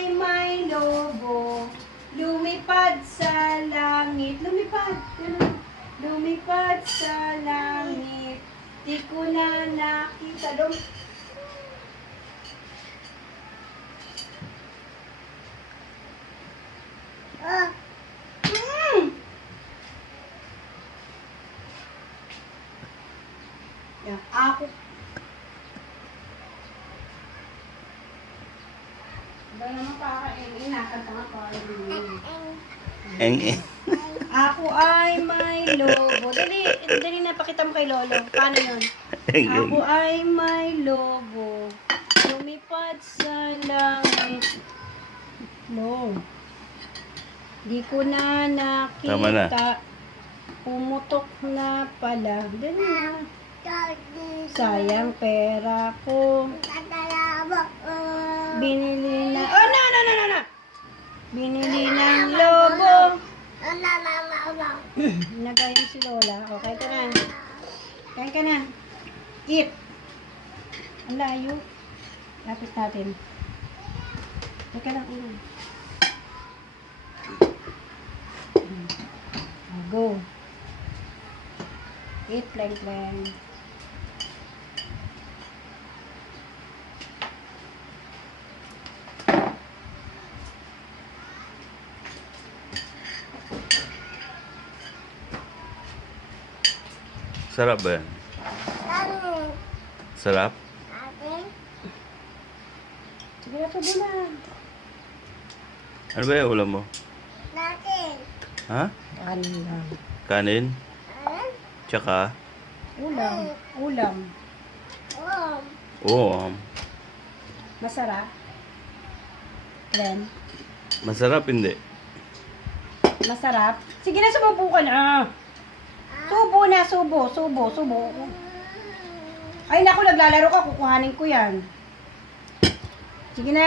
ay may lobo, lumipad sa langit. Lumipad, ganun. Lumipad sa langit, di ko na nakita. Yan, ako. Ba naman kakain, inakanta nga pa. Eng. Ako ay may lobo. Dali, dali na, pakita mo kay Lolo. Paano yun? Ako ay may lobo, lumipad sa langit. No. Di ko na nakita. Tama na. Pumutok na pala. Dali na. Sayang pera ko. Binili na. Oh, no. Binili ng lobo. Nagayon si Lola. Okay ka na. Kain ka na. Eat. Ang layo. Lapit natin. Teka lang ulo. Go. Eat, Plank. Sarap ba yan? Sarap? Sige na, tubo na. Ano ba yung ulam mo? Ha? Kanin lang. Kanin? Tsaka? Ulam. Oo. Masarap. Then, Masarap hindi. masarap. Sige na, sumubo ka na. Subo na, subo. Ay, naku, naglalaro ka. Kukuhanin ko yan. Sige na.